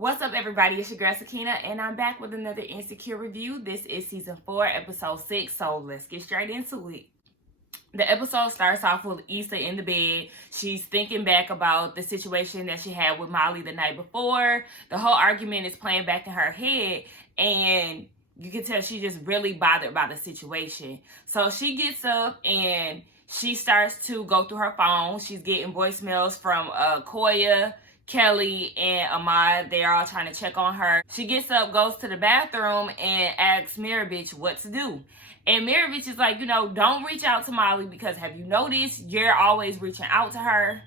What's up, everybody? It's your girl Sakina, and I'm back with another Insecure review. This is season 4, episode 6, so let's get straight into it. The episode starts off with Issa in the bed. She's thinking back about the situation that she had with Molly the night before. The whole argument is playing back in her head, and you can tell she's just really bothered by the situation. So she gets up and she starts to go through her phone. She's getting voicemails from Koya, Kelly, and Ahmad. They're all trying to check on her. She gets up, goes to the bathroom, and asks Mirror Bitch what to do. And Mirror Bitch is like, don't reach out to Molly because have you noticed you're always reaching out to her?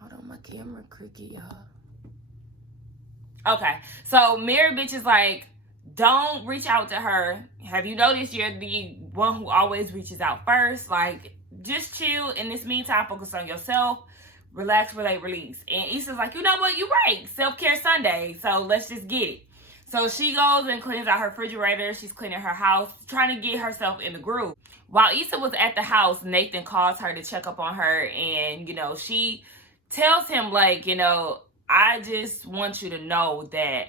Hold on, my camera crooked, y'all. Okay, so Mirror Bitch is like, don't reach out to her. Have you noticed you're the one who always reaches out first? Like, just chill. In this meantime, focus on yourself. Relax, relate, release. And Issa's like, you know what? You're right. Self-care Sunday. So let's just get it. So she goes and cleans out her refrigerator. She's cleaning her house, trying to get herself in the groove. While Issa was at the house, Nathan calls her to check up on her. And, she tells him, like, I just want you to know that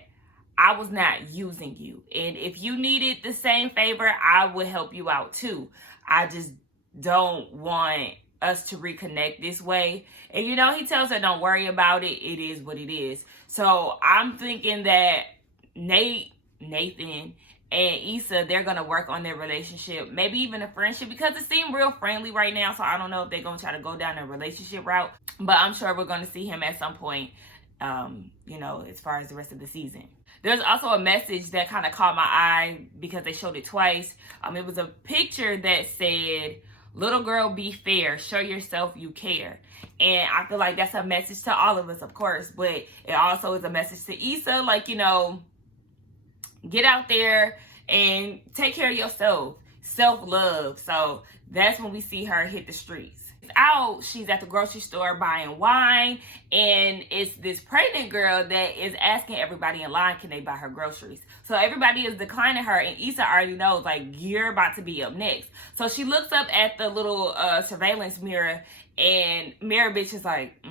I was not using you. And if you needed the same favor, I would help you out too. I just don't want us to reconnect this way. And he tells her, don't worry about it. It is what it is. So I'm thinking that Nathan and Issa, they're going to work on their relationship, maybe even a friendship, because it seems real friendly right now. So I don't know if they're going to try to go down a relationship route, but I'm sure we're going to see him at some point, as far as the rest of the season. There's also a message that kind of caught my eye because they showed it twice. It was a picture that said, little girl, be fair. Show yourself you care. And I feel like that's a message to all of us, of course. But it also is a message to Issa. Like, get out there and take care of yourself. Self-love. So that's when we see her hit the streets. She's at the grocery store buying wine, and it's this pregnant girl that is asking everybody in line, can they buy her groceries? So everybody is declining her, and Issa already knows, like, you're about to be up next. So she looks up at the little surveillance mirror, and Mirror Bitch is like,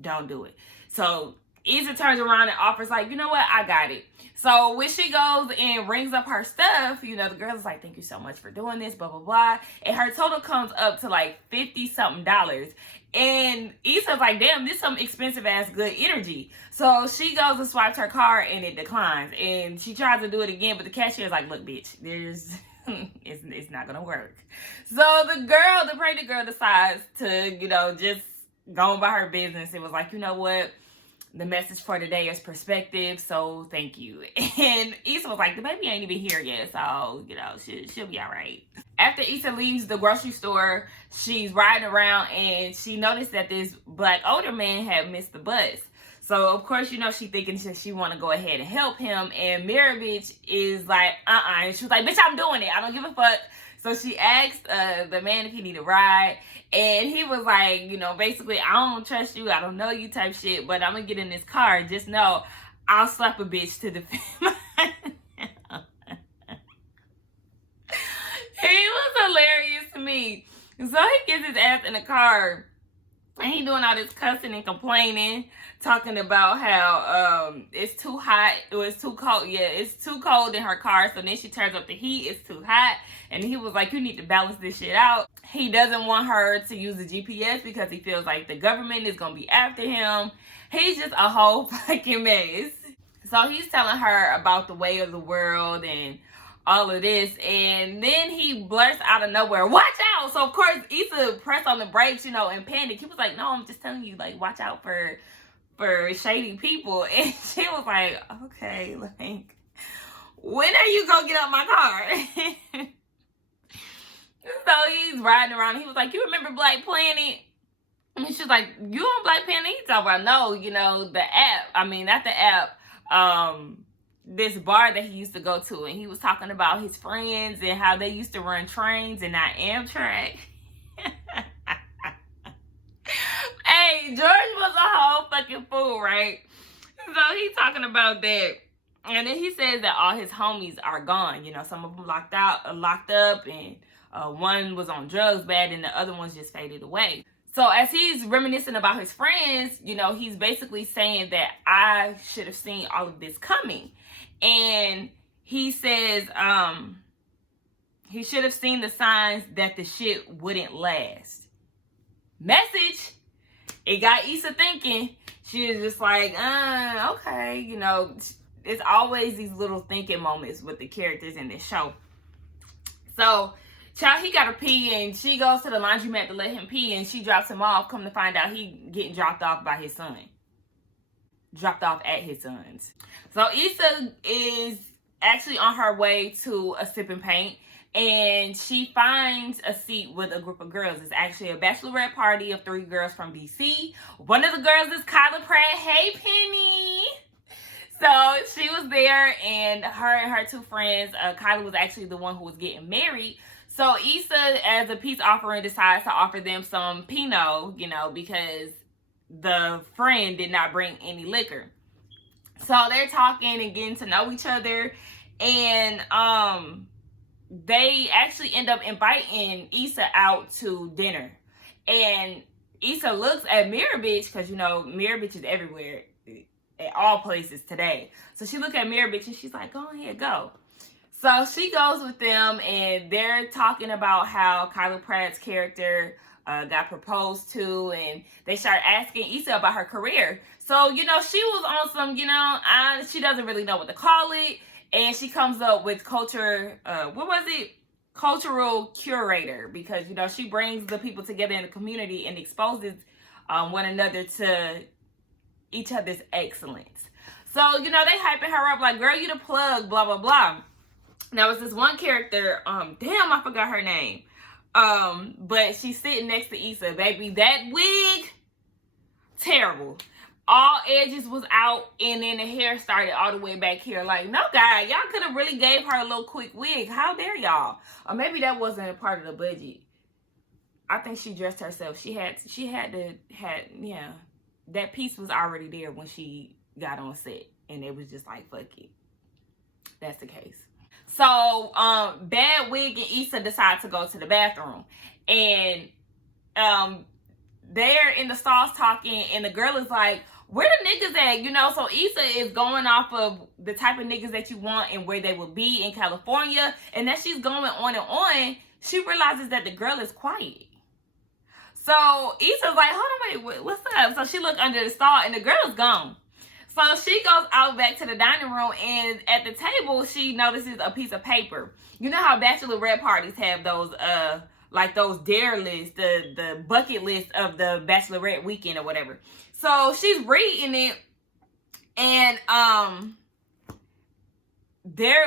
don't do it. So Issa turns around and offers, like, you know what, I got it. So when she goes and rings up her stuff, the girl is like, thank you so much for doing this, blah, blah, blah. And her total comes up to like $50-something. And Issa's like, damn, this is some expensive ass good energy. So she goes and swipes her card and it declines. And she tries to do it again, but the cashier is like, look, bitch, it's not gonna work. So the pregnant girl decides to, just go on by her business. It was like, you know what? The message for today is perspective, so thank you. And Issa was like, the baby ain't even here yet, so, she'll be all right. After Issa leaves the grocery store, she's riding around, and she noticed that this black older man had missed the bus. So, of course, she thinking she want to go ahead and help him, and Mirror Bitch is like, and she was like, bitch, I'm doing it. I don't give a fuck. So she asked the man if he needed a ride. And he was like, basically, I don't trust you. I don't know you type shit. But I'm going to get in this car. Just know I'll slap a bitch to defend myself. He was hilarious to me. So he gets his ass in the car. And he doing all this cussing and complaining. Talking about how it's too hot or it's too cold. Yeah, it's too cold in her car. So then she turns up the heat. It's too hot. And he was like, you need to balance this shit out. He doesn't want her to use the GPS because he feels like the government is going to be after him. He's just a whole fucking mess. So he's telling her about the way of the world and all of this. And then he blurts out of nowhere, watch out. So, of course, Issa pressed on the brakes, and panicked. He was like, no, I'm just telling you, like, watch out for shady people. And she was like, okay, like, when are you going to get out my car? So he's riding around. He was like, you remember Black Planet? And she's like, you on Black Planet? He's talking about, no, the app. I mean, not the app. This bar that he used to go to. And he was talking about his friends and how they used to run trains and not Amtrak. Hey, George was a whole fucking fool, right? So he's talking about that. And then he says that all his homies are gone. Some of them locked up, and one was on drugs bad, and the other ones just faded away. So as he's reminiscing about his friends, you know, he's basically saying that I should have seen all of this coming. And he says he should have seen the signs that the shit wouldn't last. Message. It got Issa thinking. She was just like, okay, you know, it's always these little thinking moments with the characters in this show. So, child, he got to pee, and she goes to the laundromat to let him pee, and she drops him off. Come to find out, he getting dropped off by his son. Dropped off at his son's. So, Issa is actually on her way to a sip and paint, and she finds a seat with a group of girls. It's actually a bachelorette party of 3 girls from DC. One of the girls is Kyla Pratt. Hey, Penny. So she was there, and her 2 friends, Kyla was actually the one who was getting married. So Issa, as a peace offering, decides to offer them some Pinot, you know, because the friend did not bring any liquor. So they're talking and getting to know each other, and they actually end up inviting Issa out to dinner. And Issa looks at Mirror Bitch, because, you know, Mirror Bitch is everywhere, at all places today. So she looked at Mirror Bitch and she's like, go ahead, go. So she goes with them, and they're talking about how Kyla Pratt's character got proposed to, and they start asking Issa about her career. So, you know, she was on some, you know, she doesn't really know what to call it. And she comes up with cultural curator, because, you know, she brings the people together in the community and exposes one another to each other's excellence. So, you know, they hyping her up like, girl, you the plug, blah, blah, blah. Now, it's this one character, damn, I forgot her name. But she's sitting next to Issa, baby. That wig, terrible. All edges was out, and then the hair started all the way back here. Like, no, guy, y'all could have really gave her a little quick wig. How dare y'all? Or maybe that wasn't a part of the budget. I think she dressed herself. Yeah. That piece was already there when she got on set, and it was just like, fuck it. That's the case. So, Bad Wig and Issa decide to go to the bathroom, and they're in the stalls talking, and the girl is like, where the niggas at? You know, so Issa is going off of the type of niggas that you want and where they will be in California. And as she's going on and on, she realizes that the girl is quiet. So Issa's like, hold on, wait, what's up? So she looked under the stall, and the girl is gone. So she goes out back to the dining room, and at the table, she notices a piece of paper. You know how bachelorette parties have those, like those dare lists, the bucket list of the bachelorette weekend or whatever. So she's reading it, and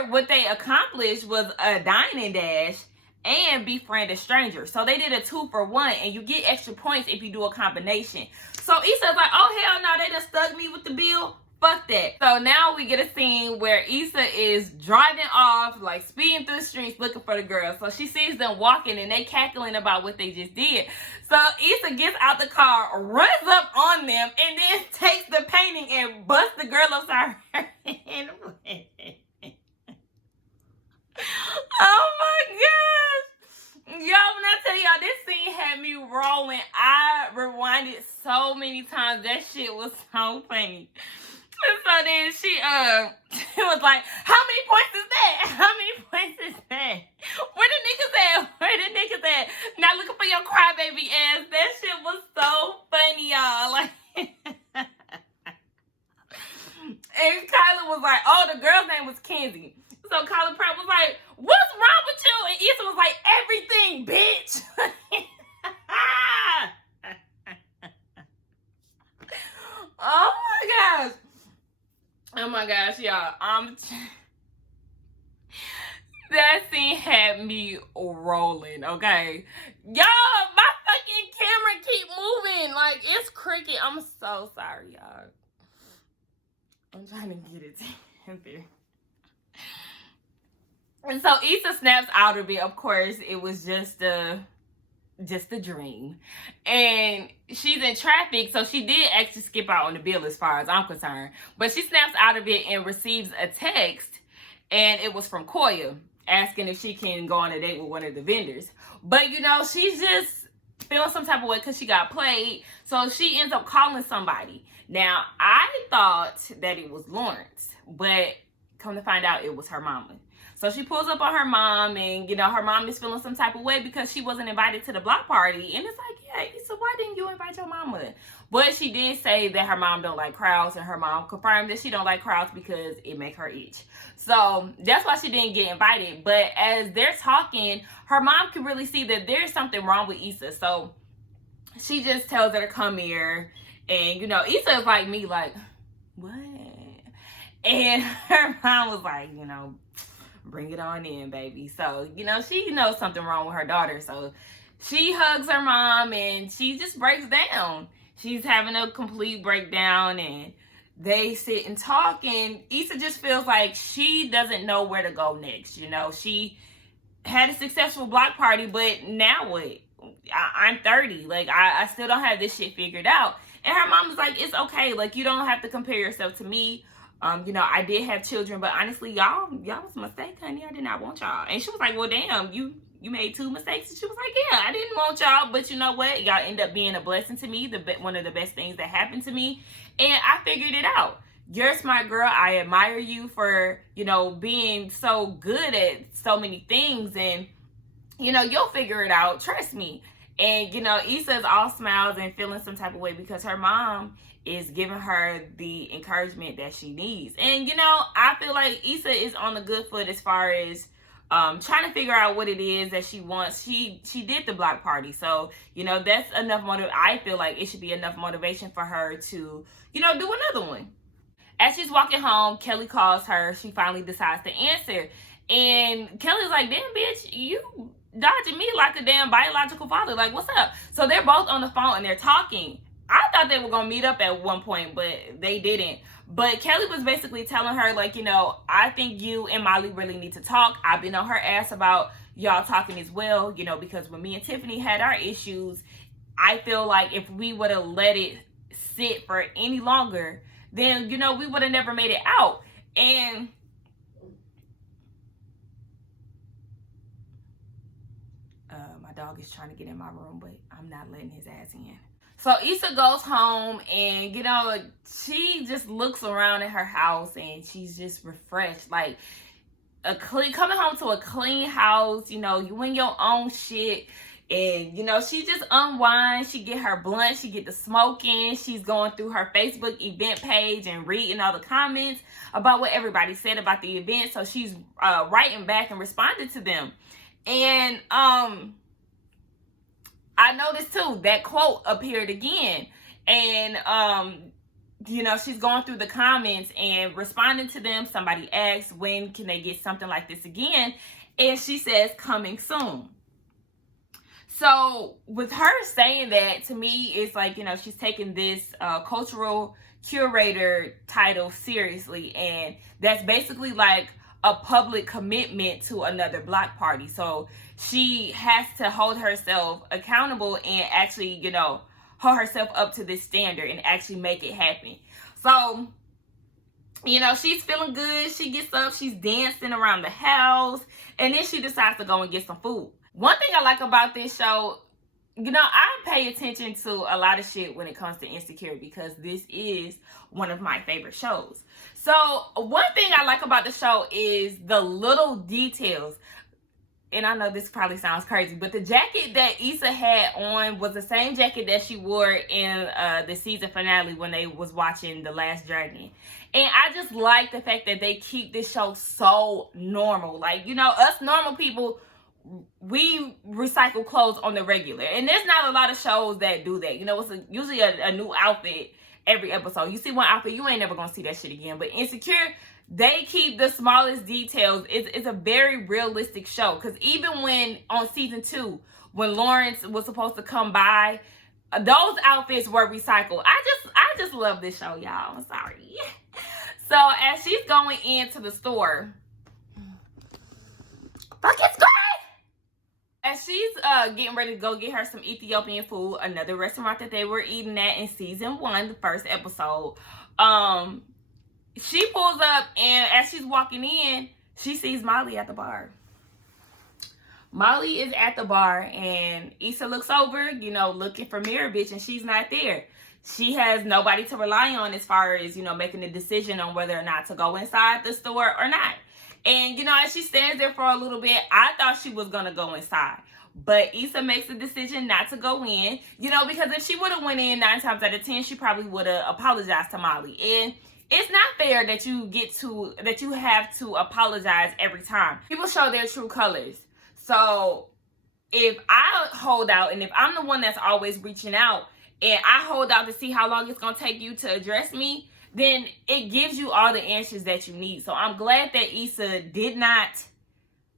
what they accomplished was a dining dash and befriend a stranger. So they did a 2-for-1, and you get extra points if you do a combination. So Issa's like, oh hell no, they just stuck me with the bill. Fuck that. So now we get a scene where Issa is driving off, like speeding through the streets looking for the girls. So she sees them walking, and they cackling about what they just did. So Issa gets out the car, runs up on them, and then takes the painting and busts the girl upside her head. Oh my gosh. Yo, when I tell y'all, this scene had me rolling. I rewinded so many times. That shit was so funny. So then she was like, how many points is that? How many points is that? Where the niggas at? Where the niggas at? Not looking for your crybaby ass. That shit was so funny, y'all. Like, and Kyla was like, oh, the girl's name was Kenzie. So Kyla Pratt was like, what's wrong with you? And Issa was like, everything, bitch. Oh my gosh. Oh my gosh, y'all. That scene had me rolling, okay? Y'all, my fucking camera keep moving. Like, it's cricket. I'm so sorry, y'all. I'm trying to get it together. And so Issa snaps out of it. Of course, it was just a dream. And she's in traffic, so she did actually skip out on the bill as far as I'm concerned. But she snaps out of it and receives a text, and it was from Koya asking if she can go on a date with one of the vendors. But, you know, she's just feeling some type of way because she got played. So she ends up calling somebody. Now, I thought that it was Lawrence, but come to find out it was her mama. So she pulls up on her mom, and, you know, her mom is feeling some type of way because she wasn't invited to the block party. And it's like, yeah, Issa, why didn't you invite your mama? But she did say that her mom don't like crowds, and her mom confirmed that she don't like crowds because it make her itch. So that's why she didn't get invited. But as they're talking, her mom can really see that there's something wrong with Issa. So she just tells her to come here. And, you know, Issa is like me, like, what? And her mom was like, you know, bring it on in, baby. So, you know, she knows something wrong with her daughter. So she hugs her mom and she just breaks down. She's having a complete breakdown, and they sit and talk, and Issa just feels like she doesn't know where to go next. You know, she had a successful block party, but now what? I'm 30. Like, I still don't have this shit figured out. And her mom was like, it's okay. Like, you don't have to compare yourself to me. You know, I did have children, but honestly, y'all was a mistake, honey. I did not want y'all. And she was like, well, damn, you made 2 mistakes. And she was like, yeah, I didn't want y'all, but you know what? Y'all end up being a blessing to me, one of the best things that happened to me. And I figured it out. You're a smart girl. I admire you for, you know, being so good at so many things. And, you know, you'll figure it out. Trust me. And, you know, Issa is all smiles and feeling some type of way because her mom is giving her the encouragement that she needs. And, you know, I feel like Issa is on the good foot as far as trying to figure out what it is that she wants. She did the block party. So, you know, that's enough I feel like it should be enough motivation for her to, you know, do another one. As she's walking home, Kelly calls her. She finally decides to answer. And Kelly's like, damn, bitch, you dodging me like a damn biological father. Like, what's up? So they're both on the phone and they're talking. I thought they were going to meet up at one point, but they didn't. But Kelly was basically telling her, like, you know, I think you and Molly really need to talk. I've been on her ass about y'all talking as well, you know, because when me and Tiffany had our issues, I feel like if we would have let it sit for any longer, then, you know, we would have never made it out. And my dog is trying to get in my room, but I'm not letting his ass in. So Issa goes home, and, you know, she just looks around at her house and she's just refreshed. Like, coming home to a clean house, you know, you in your own shit. And, you know, she just unwinds. She get her blunt. She get the smoke in. She's going through her Facebook event page and reading all the comments about what everybody said about the event. So she's writing back and responding to them. And I noticed too that quote appeared again, and you know, she's going through the comments and responding to them. Somebody asks, when can they get something like this again? And she says, coming soon. So with her saying that, to me, it's like, you know, she's taking this cultural curator title seriously, and that's basically like a public commitment to another block party. So she has to hold herself accountable and actually, you know, hold herself up to this standard and actually make it happen. So, you know, she's feeling good. She gets up, she's dancing around the house, and then she decides to go and get some food. One thing I like about this show, you know, I pay attention to a lot of shit when it comes to Insecure because this is one of my favorite shows. So one thing I like about the show is the little details. And I know this probably sounds crazy, but the jacket that Issa had on was the same jacket that she wore in the season finale when they was watching The Last Dragon. And I just like the fact that they keep this show so normal. Like, you know, us normal people, we recycle clothes on the regular. And there's not a lot of shows that do that. You know, it's usually a new outfit every episode. You see one outfit, you ain't never gonna see that shit again. But Insecure, they keep the smallest details. It's a very realistic show. Because even when on season 2, when Lawrence was supposed to come by, those outfits were recycled. I just love this show, y'all. I'm sorry. So as she's going into the store, fuck, it's great. As she's getting ready to go get her some Ethiopian food, another restaurant that they were eating at in season 1, the first episode, she pulls up, and as she's walking in, she sees Molly at the bar. Molly is at the bar and Issa looks over, looking for Mirror Bitch, and she's not there. She has nobody to rely on as far as, making a decision on whether or not to go inside the store or not. And, as she stands there for a little bit, I thought she was going to go inside. But Issa makes the decision not to go in, because if she would have went in 9 times out of 10, she probably would have apologized to Molly. And it's not fair that you have to apologize every time. People show their true colors. So if I hold out, and if I'm the one that's always reaching out, and I hold out to see how long it's going to take you to address me, then it gives you all the answers that you need. So I'm glad that Issa did not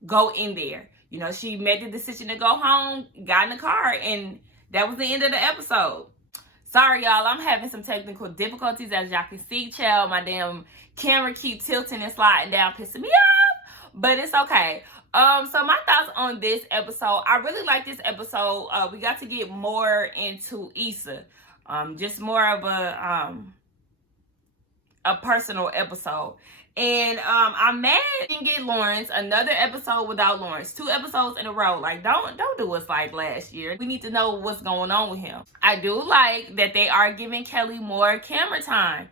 go in there. She made the decision to go home, got in the car, and that was the end of the episode. Sorry, y'all. I'm having some technical difficulties, as y'all can see, child. My damn camera keep tilting and sliding down, pissing me off. But it's okay. So my thoughts on this episode. I really like this episode. We got to get more into Issa. Just more of a personal episode. And I'm mad I didn't get Lawrence. Another episode without Lawrence. 2 episodes in a row. Like, don't do us like last year. We need to know what's going on with him. I do like that they are giving Kelly more camera time.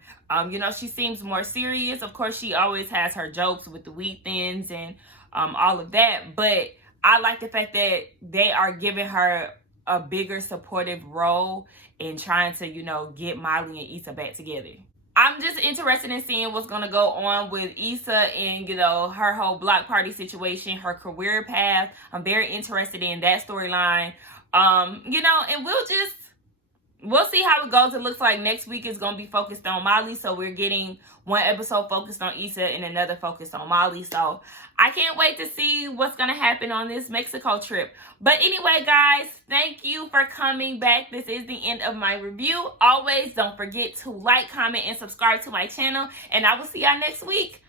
She seems more serious. Of course, she always has her jokes with the wheat thins and all of that. But I like the fact that they are giving her a bigger supportive role in trying to, get Molly and Issa back together. I'm just interested in seeing what's going to go on with Issa and, her whole block party situation, her career path. I'm very interested in that storyline. And we'll see how it goes. It looks like next week is going to be focused on Molly. So we're getting 1 episode focused on Issa and another focused on Molly. So I can't wait to see what's going to happen on this Mexico trip. But anyway, guys, thank you for coming back. This is the end of my review. Always don't forget to like, comment, and subscribe to my channel. And I will see y'all next week.